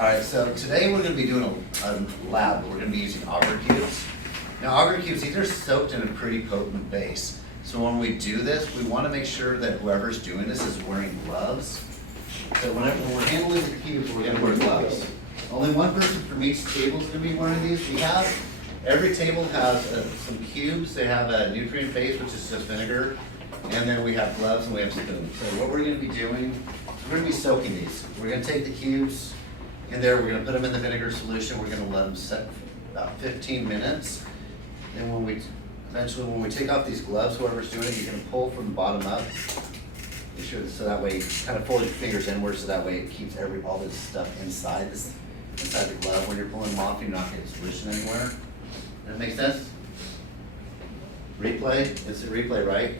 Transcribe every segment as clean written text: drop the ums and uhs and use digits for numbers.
All right, so today we're gonna be doing a lab. We're gonna be using auger cubes. Now auger cubes, these are soaked in a pretty potent base. So when we do this, we wanna make sure that whoever's doing this is wearing gloves. So when we're handling the cubes, we're gonna wear gloves. Only one person from each table is gonna be wearing these. Every table has some cubes. They have a nutrient base, which is just vinegar. And then we have gloves and we have spoons. So what we're gonna be doing, we're gonna be soaking these. We're gonna take the cubes in there, we're gonna put them in the vinegar solution. We're gonna let them set for about 15 minutes. And when we take off these gloves, whoever's doing it, you're gonna pull from the bottom up. Make sure so that way, kind of fold your fingers inward, so that way it keeps all this stuff inside the glove. When you're pulling them off, you're not getting solution anywhere. Does that make sense? Replay, it's a replay, right?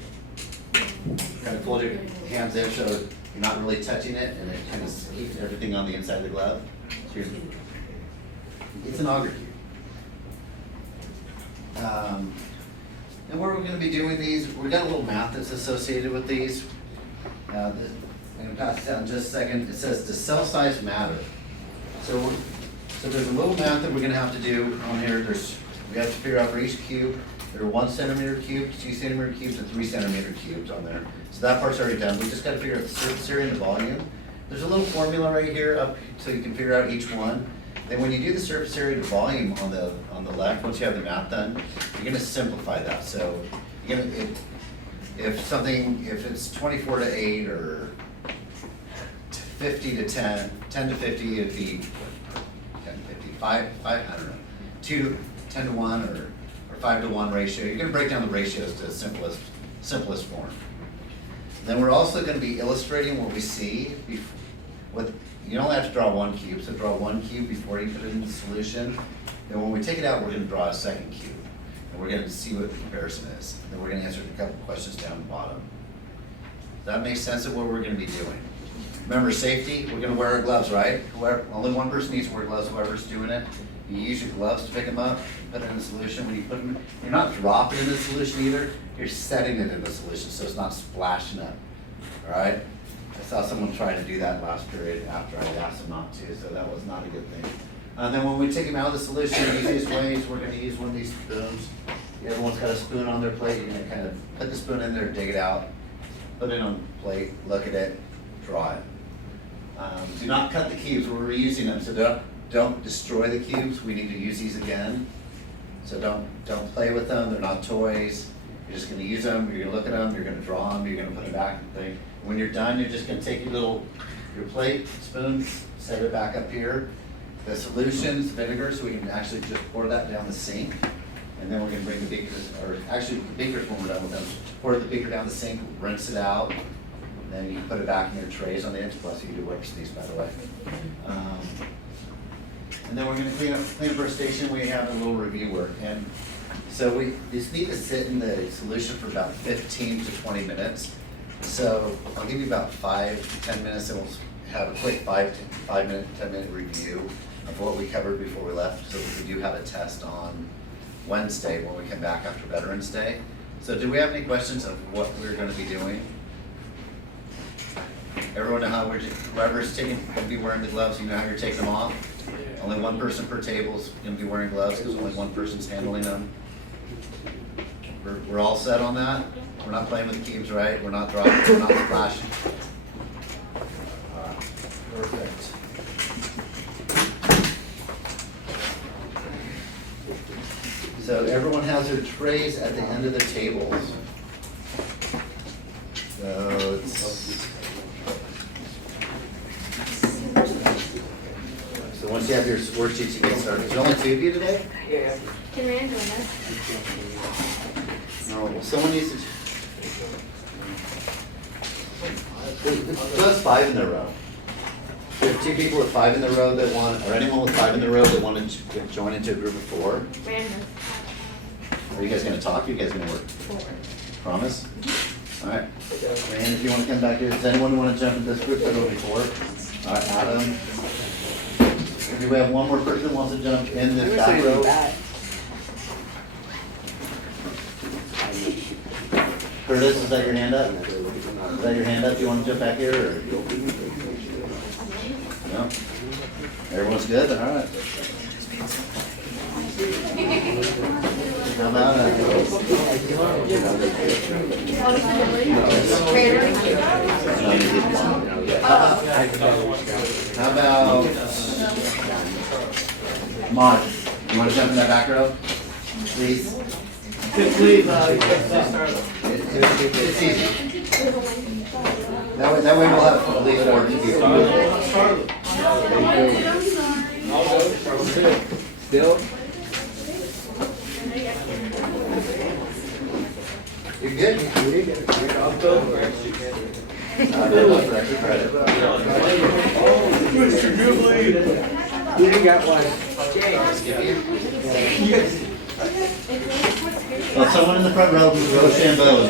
Kind of fold your hands in so you're not really touching it, and it kind of keeps everything on the inside of the glove. So it's an auger cube. And where we're going to be doing these, we've got a little math that's associated with these. I'm going to pass this out in just a second. It says, does cell size matter? So there's a little math that we're going to have to do on here. We have to figure out for each cube. There are 1 centimeter cubes, 2 centimeter cubes, and 3 centimeter cubes on there. So that part's already done. We just got to figure out the surface area and the volume. There's a little formula right here up so you can figure out each one. Then when you do the surface area to volume on the left, once you have the math done, you're going to simplify that. So you're going to, if it's 24 to 8 or 50 to 10, 10 to 50, it'd be 10 to 50, 5, I don't know, 10 to 1 or 5 to 1 ratio. You're going to break down the ratios to the simplest form. Then we're also going to be illustrating what we see. You only have to draw 1 cube, so draw 1 cube before you put it in the solution. Then when we take it out, we're going to draw a second cube. And we're going to see what the comparison is. Then we're going to answer a couple questions down the bottom. Does that make sense of what we're going to be doing? Remember, safety, we're going to wear our gloves, right? Only one person needs to wear gloves, whoever's doing it. You use your gloves to pick them up, put it in the solution. When you put them, you're not dropping it in the solution either. You're setting it in the solution so it's not splashing up. All right? I saw someone try to do that last period after I asked them not to, so that was not a good thing. And then when we take them out of the solution, the easiest way is we're going to use one of these spoons. Everyone's got a spoon on their plate. You're going to kind of put the spoon in there, dig it out, put it on the plate, look at it, draw it. Do not cut the cubes. We're reusing them, so don't destroy the cubes. We need to use these again. So don't play with them. They're not toys. You're just going to use them. You're going to look at them. You're going to draw them. You're going to put them back. When you're done, you're just going to take your plate, spoon, set it back up here. The solutions, vinegar, so we can actually just pour that down the sink. And then we're going to bring the beakers, or actually the beakers when we're done with them, pour the beaker down the sink, rinse it out. Then you can put it back in your trays on the edge, plus you do wipes these, by the way. And then we're going to clean up our station. We have a little review work. And so these need to sit in the solution for about 15 to 20 minutes. So I'll give you about 5 to 10 minutes, and we'll have a quick 10 minute review of what we covered before we left. So we do have a test on Wednesday when we come back after Veterans Day. So do we have any questions of what we're going to be doing? Everyone know how whoever's going to be wearing the gloves, you know how you're taking them off? Only 1 person per table is going to be wearing gloves because only 1 person's handling them. We're all set on that? We're not playing with the cubes, right? We're not dropping, we're not splashing. Perfect. So everyone has their trays at the end of their tables. So once you have your worksheets, you get started. There's only 2 of you today? Yeah. Can Rand join us? No, well, someone needs to. Just 5 in the row. We have 2 people with 5 in the row that want, or anyone with 5 in the row that want to join into a group of 4. Rand. Are you guys going to talk? Or are you guys going to work? 4. Promise? All right. And if you want to come back here, does anyone want to jump in this group? That'll be 4. All right, Adam. Do we have one more person that wants to jump in this back row? Curtis, is that your hand up? Is that your hand up? Do you want to jump back here? Or? No? Everyone's good? All right. How about how about Mod? You want to jump in that back row, please? Please, It's easy. That way we'll have at least 4 people. Still? You're good? Mr. Dibblee. You got one. Oh, someone in the front row, Rochambeau.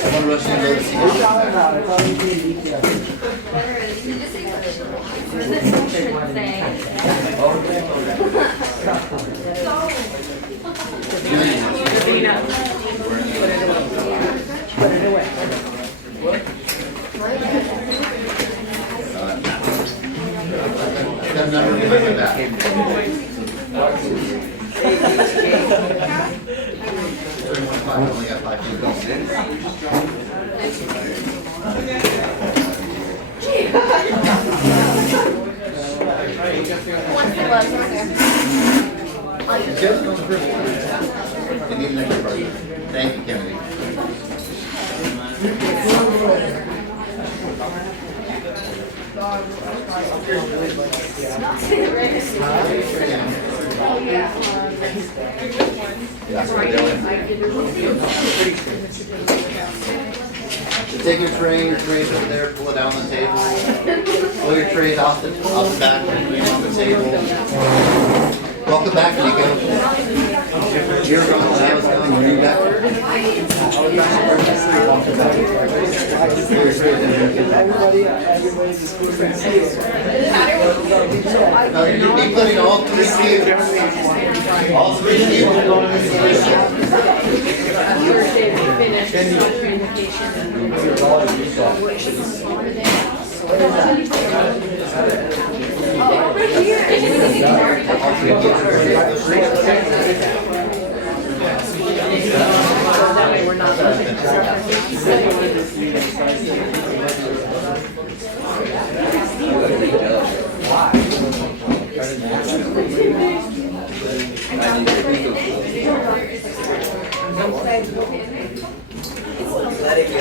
Someone Rochambeau to see you. Put it away. That number behind my back. I only got 5 people. Just on the first one. You need an extra person. Thank you, Kennedy. Take your trays over there, pull it down on the table. Pull your trays off the back, put them on the table. Welcome back, Nico. You were going when I was going, were you back? Everybody just goes and sees. You'll be putting all 3 cubes. All 3 cubes are going in the Thursday we finished transportation that way we're not Let it go.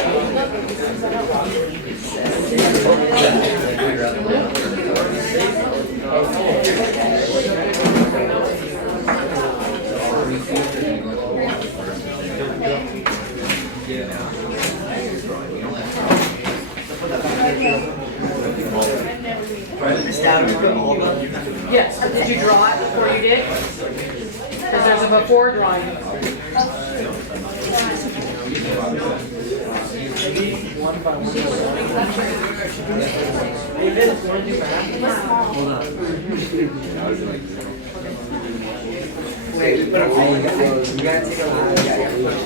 Yes, did you draw it before you did? Because there's a before drawing. Wait, we put them all in the clothes. You gotta take a look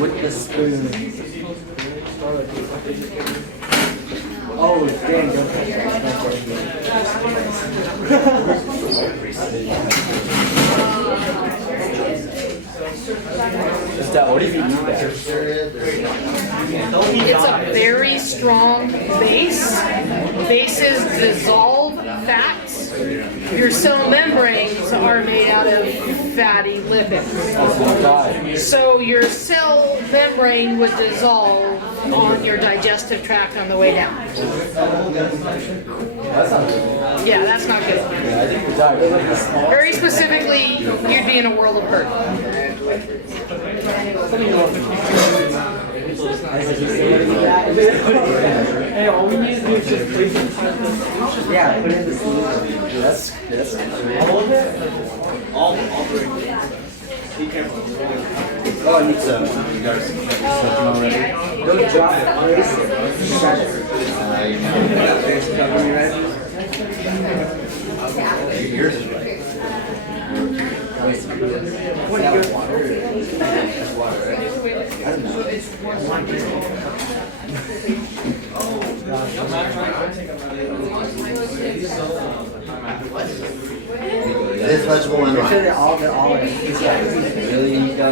with the spoon. Oh, dang, don't touch that. What do you mean? It's a very strong base. Bases dissolve fats. Your cell membranes are made out of fatty lipids. So your cell membrane would dissolve on your digestive tract on the way down. Yeah, that's not good. Very specifically, you'd be in a world of hurt. Hey, all we need to do is just put it in. Yeah, put it in the sleeve. That's all of it? All 3. Be careful. Oh, I need some. You guys have something already? Don't drop it. Brace it. Shut it. Face cover me, right? Yours is right. It is vegetable and They're rice. all really you go.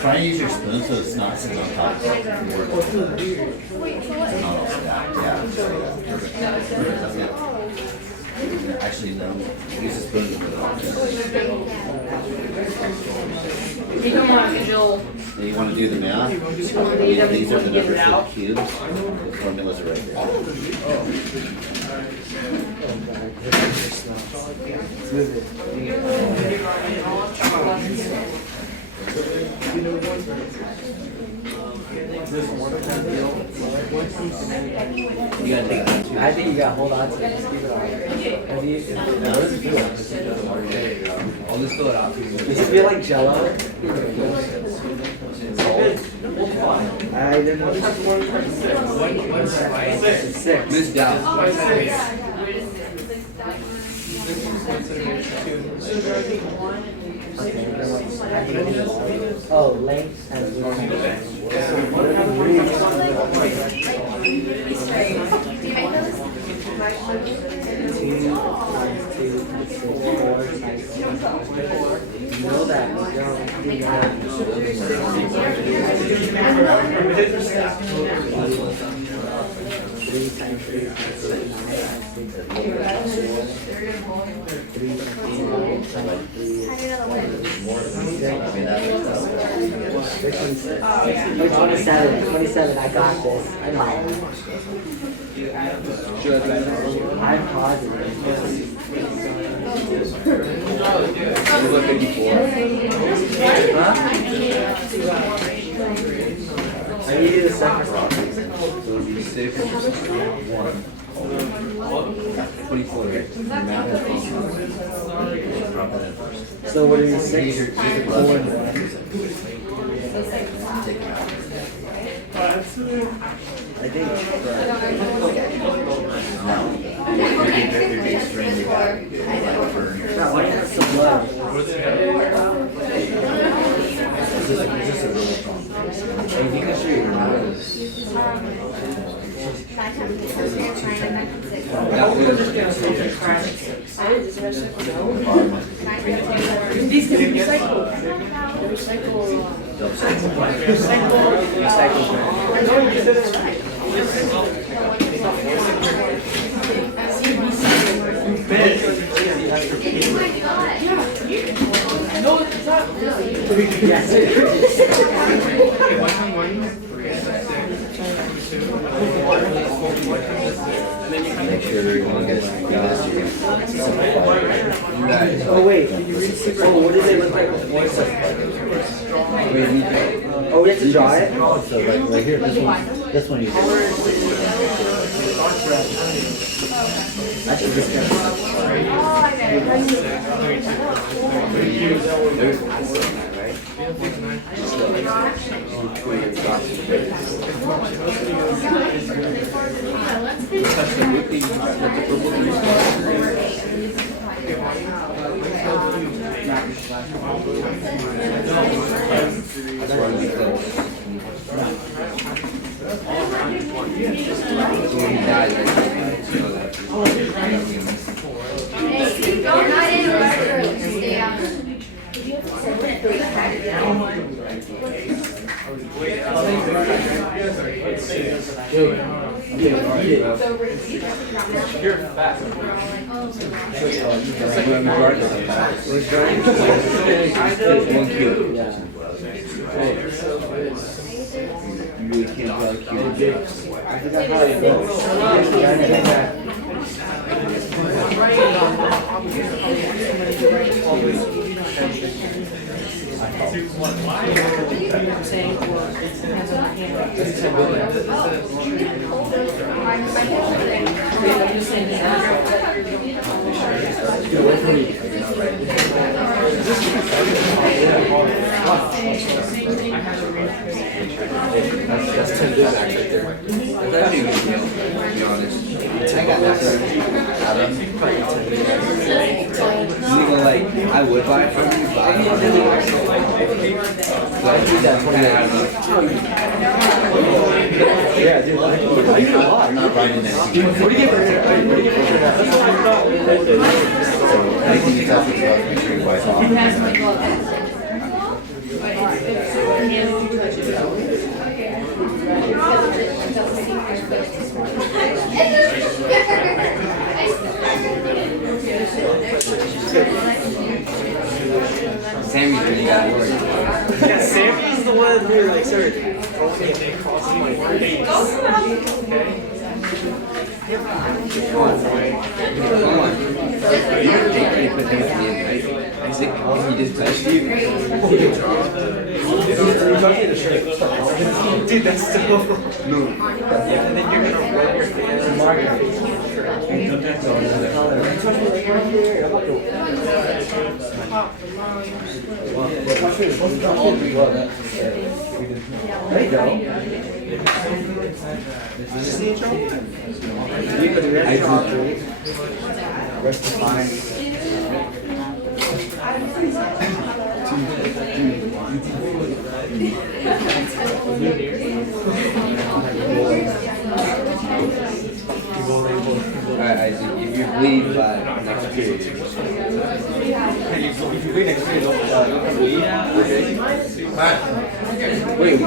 Try and use your spoon so it's not sitting on top. Not all stacked, yeah. Perfect. Actually, no. Use a spoon to put it on. You come on, Joel. Now you want to do the math? These are the numbers for the cubes. The formulas are right there. You gotta take that too. I think you gotta hold on to it. Just keep it on. Have you, What does it feel like? I'll just fill it out for you. does it feel like Jello? I didn't know. It's 6. Miss Dallas. Oh, length and you know that. Oh, 27, I got this. I know. I'm positive. Huh? I need you the second rock. So it'll be 6, 1, 24. Math is wrong. Drop that in first. So what are you, 6, These are 4, the 1? Take it out. I think. You'd be extremely happy. No, why is that so low? This is a really strong base. Hey, you can show your nose. These can be recycled. No, it's not. Yes, it Make sure you're going to get Oh wait, can you read it? Oh, what does it look like before? Oh, we have to draw it? So right here, this one you Actually, this You really can't draw a cube. I forgot how it looks. That's 10 big bags right there. That'd be a good deal, to be honest. I got that. Legal, like, I would buy it from you, but I don't really like it. I do that kind of out of yeah, dude, I do a lot. I'm not writing that. What do you get for it? What do you get for it? Anything you tell people about, make sure you wipe off. Sammy's really bad work. Yeah, Sammy's the one who like started throwing it across my face. Come on. You didn't take any put him at the end, right? I said, oh, he just touched you. Dude, that's so. No. And then you're gonna rub your hands. There you go. I do. Rest is fine. Alright, Isaac, if you bleed by next period. If you bleed next period, don't bleed. Wait, oh.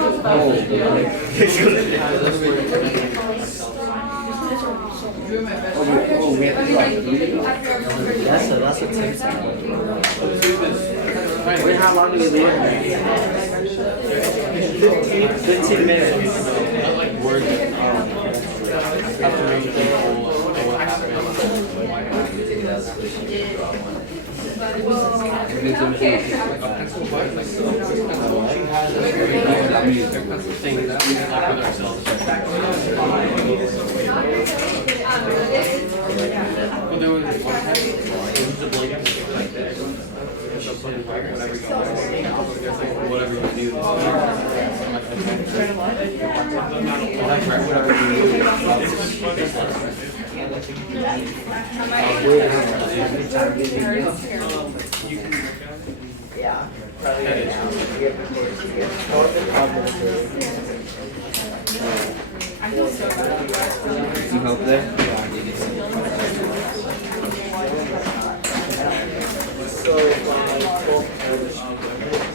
Oh, we have to do like bleeding? That's a tip. Wait, how long do we leave? 15 minutes. Whatever you do. Yeah. Some help there? So,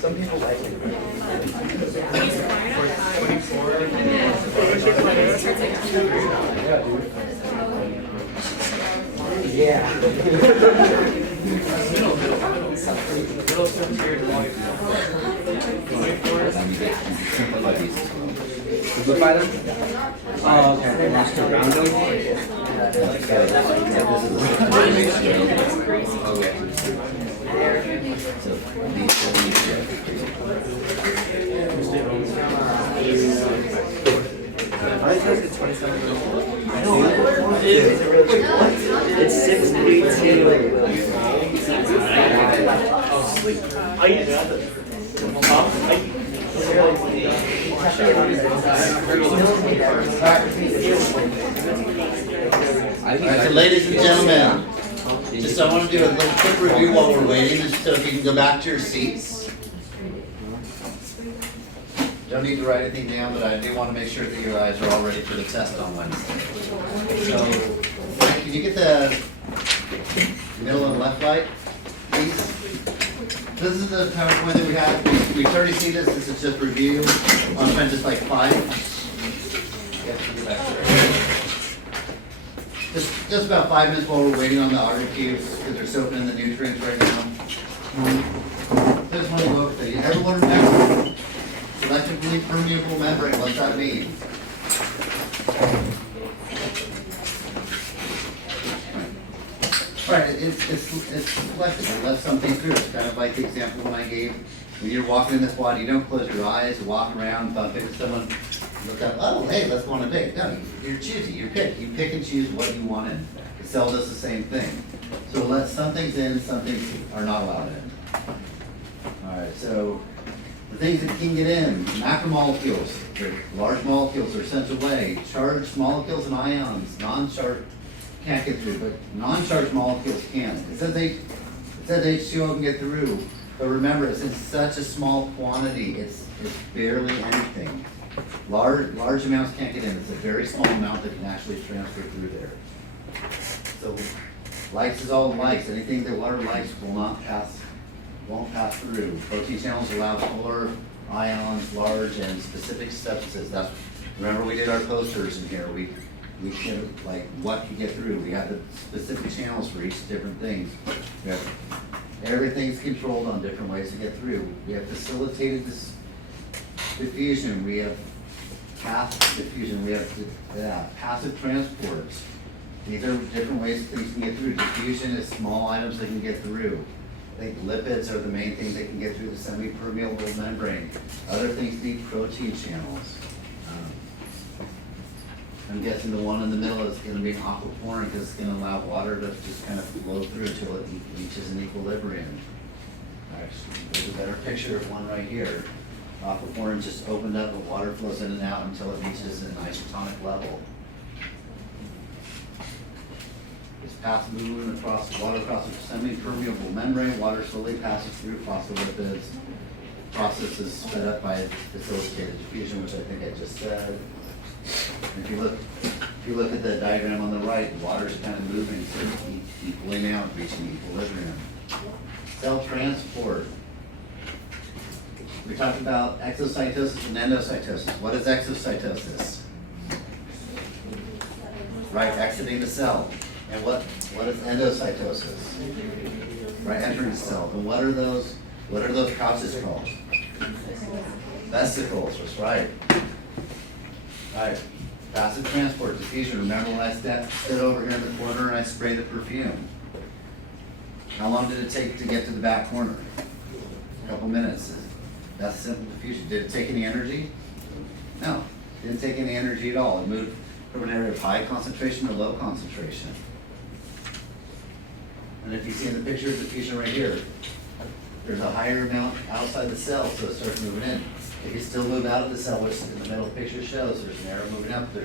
some people like it. Yeah. Good by them? Oh, okay. Round them? It's 6:18. Alright, so ladies and gentlemen, just I want to do a little quick review while we're waiting, just so if you can go back to your seats. Don't need to write anything down, but I do want to make sure that you guys are all ready for the test on Wednesday. So, Frank, can you get the middle and left light, please? This is the PowerPoint that we have. We've already seen this. This is just review. I'm trying just like 5. Just about 5 minutes while we're waiting on the auto cubes because they're soaking in the nutrients right now. Just want to go over to you. Everyone remember, selectively permeable membrane, what's that mean? Right, it's selective, it lets something through. It's kind of like the example when I gave, when you're walking in this quad, you don't close your eyes, walk around, bump into someone, look up, oh, hey, let's want to pick. No, you're choosy, you pick and choose what you want in. The cell does the same thing. So it lets some things in, some things are not allowed in. All right, so The things that can get in, macromolecules, they're large molecules are sent away. Charged molecules and ions, non-charged can't get through, but non-charged molecules can. It says H2O can get through, but remember, it's in such a small quantity, it's barely anything. Large amounts can't get in. It's a very small amount that can actually transfer through there. So likes is all likes. Anything that water likes won't pass through. Protein channels allow polar ions, large and specific substances. Remember we did our posters in here. We can, like, what can get through. We have the specific channels for each different things. Everything's controlled on different ways to get through. We have facilitated this diffusion. We have passive diffusion. We have passive transports. These are different ways things can get through. Diffusion is small items that can get through. I think lipids are the main thing that can get through the semi-permeable membrane. Other things need protein channels. I'm guessing the one in the middle is going to be an aquaporin because it's going to allow water to just kind of flow through until it reaches an equilibrium. Actually, there's a better picture of one right here. Aquaporin just opened up and water flows in and out until it reaches an isotonic level. It's moving across water across a semi-permeable membrane. Water slowly passes through phospholipids. Process is sped up by facilitated diffusion, which I think I just said. And if you look at the diagram on the right, the water is kind of moving, so it's equaling out, reaching equilibrium. Cell transport. We talked about exocytosis and endocytosis. What is exocytosis? Right, exiting the cell. And what is endocytosis? Right, entering the cell. And what are those pouches called? Vesicles, that's right. Alright, passive transport, diffusion. Remember when I stood over here in the corner and I sprayed the perfume? How long did it take to get to the back corner? A couple minutes. That's simple diffusion. Did it take any energy? No, it didn't take any energy at all. It moved from an area of high concentration to low concentration. And if you see in the picture of diffusion right here, there's a higher amount outside the cell, so it starts moving in. If you still move out of the cell, which in the middle picture shows, there's an arrow moving up, there's a